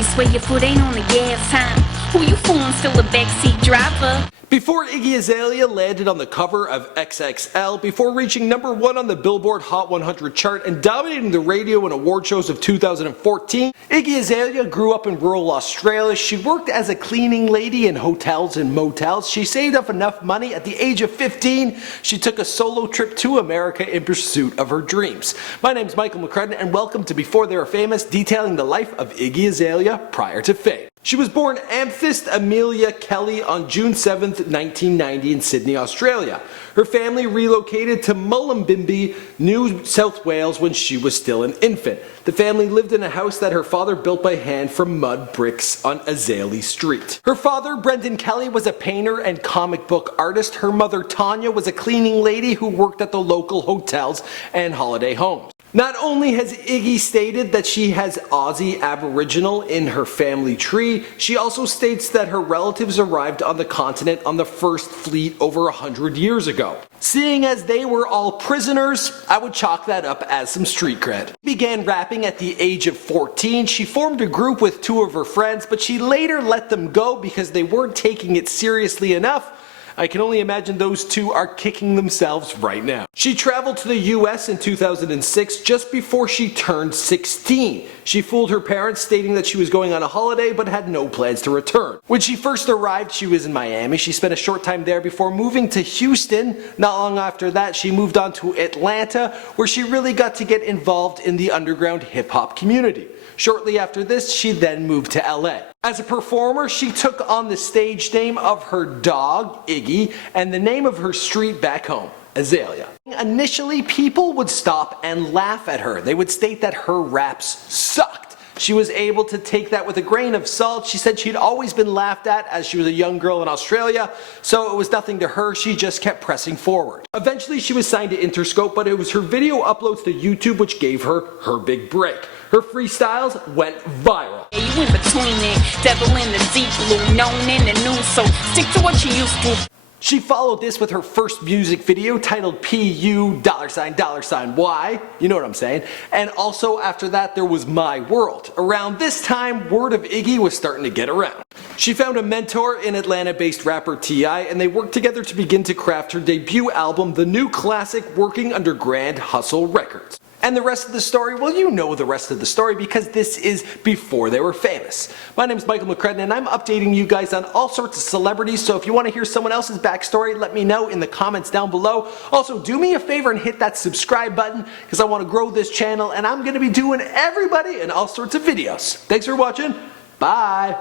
You swear your foot ain't on the gas, huh? Who you fooling, still a backseat driver? Before Iggy Azalea landed on the cover of XXL, before reaching #1 on the Billboard Hot 100 chart and dominating the radio and award shows of 2014, Iggy Azalea grew up in rural Australia. She worked as a cleaning lady in hotels and motels. She saved up enough money. At the age of 15, she took a solo trip to America in pursuit of her dreams. My name is Michael McCrudden, and welcome to Before They Were Famous, detailing the life of Iggy Azalea prior to fame. She was born Amethyst Amelia Kelly on June 7th, 1990 in Sydney, Australia. Her family relocated to Mullumbimby, New South Wales when she was still an infant. The family lived in a house that her father built by hand from mud bricks on Azalea Street. Her father, Brendan Kelly, was a painter and comic book artist. Her mother, Tanya, was a cleaning lady who worked at the local hotels and holiday homes. Not only has Iggy stated that she has Aussie Aboriginal in her family tree, she also states that her relatives arrived on the continent on the first fleet over 100 years ago. Seeing as they were all prisoners, I would chalk that up as some street cred. She began rapping at the age of 14. She formed a group with two of her friends, but she later let them go because they weren't taking it seriously enough. I can only imagine those two are kicking themselves right now. She traveled to the US in 2006 just before she turned 16. She fooled her parents stating that she was going on a holiday but had no plans to return. When she first arrived, she was in Miami. She spent a short time there before moving to Houston. Not long after that, she moved on to Atlanta, where she really got to get involved in the underground hip-hop community. Shortly after this, she then moved to LA. As a performer, she took on the stage name of her dog, Iggy, and the name of her street back home, Azalea. Initially, people would stop and laugh at her. They would state that her raps sucked. She was able to take that with a grain of salt. She said she'd always been laughed at as she was a young girl in Australia, so it was nothing to her. She just kept pressing forward. Eventually, she was signed to Interscope, but it was her video uploads to YouTube which gave her her big break. Her freestyles went viral. You in between it, devil in the deep blue, known in the news, so stick to what you used to. She followed this with her first music video titled $PU$$Y, you know what I'm saying, and also after that there was My World. Around this time, word of Iggy was starting to get around. She found a mentor in Atlanta-based rapper T.I., and they worked together to begin to craft her debut album, the new classic, working under Grand Hustle Records. And the rest of the story, well, you know the rest of the story because this is Before They Were Famous. My name is Michael McCrudden, and I'm updating you guys on all sorts of celebrities, so if you want to hear someone else's backstory, let me know in the comments down below. Also, do me a favor and hit that subscribe button because I want to grow this channel, and I'm going to be doing everybody and all sorts of videos. Thanks for watching. Bye.